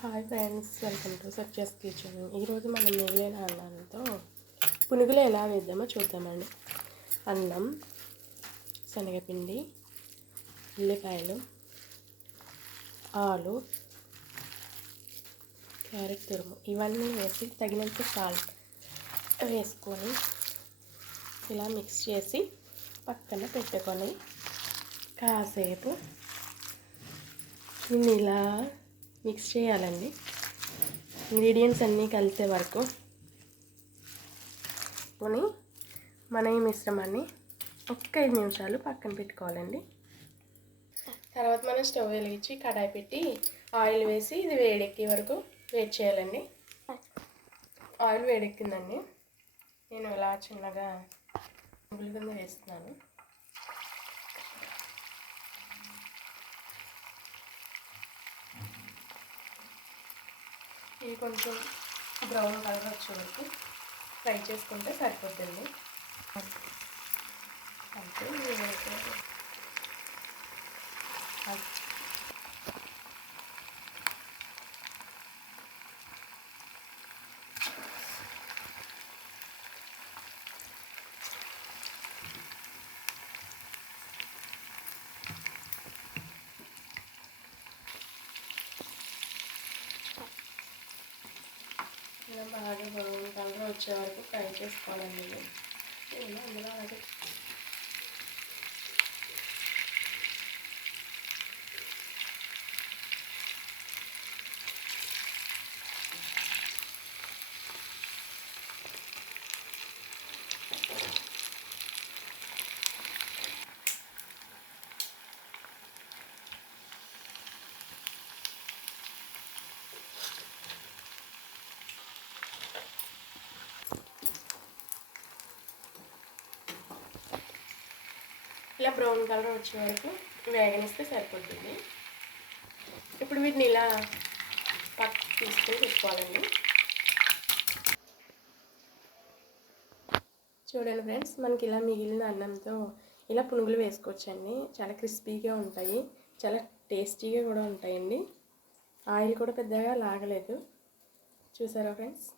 Hi friends, welcome to Satya's kitchen. ఈరోజు మనం మిగిలిన అన్నంతో పునుగులు ఎలా వేద్దామో చూద్దామండి. అన్నం, శనగపిండి, ఉల్లిపాయలు, ఆలు, క్యారెట్ తురుము ఇవన్నీ వేసి తగినంత సాల్ట్ వేసుకొని ఇలా మిక్స్ చేసి పక్కన పెట్టుకొని కాసేపు దీన్ని ఇలా మిక్స్ చేయాలండి. ఇంగ్రీడియంట్స్ అన్నీ కలిసే వరకు కొని మన ఈ మిశ్రమాన్ని ఒక్క 5 నిమిషాలు పక్కన పెట్టుకోవాలండి. తర్వాత మనం స్టవ్ వెలిగించి కడాయి పెట్టి ఆయిల్ వేసి ఇది వేడెక్కే వరకు వెయిట్ చేయాలండి. ఆయిల్ వేడెక్కిందండి. నేను ఇలా చిన్నగా పునుగుల కింద వేస్తున్నాను. ఇవి కొంచెం బ్రౌన్ కలర్ వచ్చే వరకు ఫ్రై చేసుకుంటే సరిపోతుంది. అంటే ఇలా బాగా బ్రౌన్ కలర్ వచ్చే వరకు ఫ్రై చేసుకోవాలండి. అందులో అలాగే ఇలా బ్రౌన్ కలర్ వచ్చే వరకు వేగనిస్తే సరిపోతుంది. ఇప్పుడు వీటిని ఇలా పక్కకు తీసుకొని పెట్టుకోవాలండి. చూడండి ఫ్రెండ్స్, మనకి ఇలా మిగిలిన అన్నంతో ఇలా పునుగులు వేసుకోవచ్చండి. చాలా క్రిస్పీగా ఉంటాయి, చాలా టేస్టీగా కూడా ఉంటాయండి. ఆయిల్ కూడా పెద్దగా లాగలేదు. చూసారా ఫ్రెండ్స్?